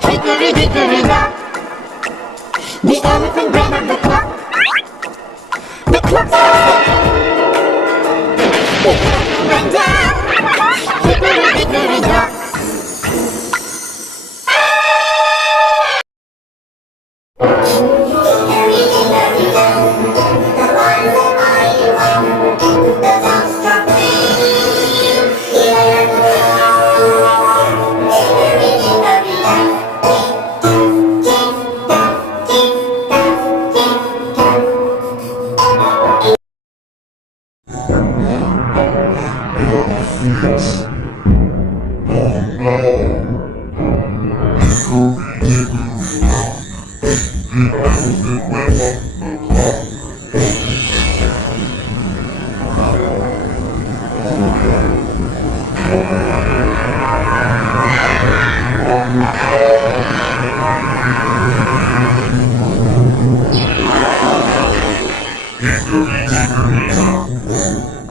Hickory dickory dock, the elephant ran on the clock. The clock stopped. The elephant ran down. Hickory dickory dock. Hickory dickory dock, the ones that I love. The dogs drop in, the elephant down. Hickory dickory dock. Hickory dickory dock.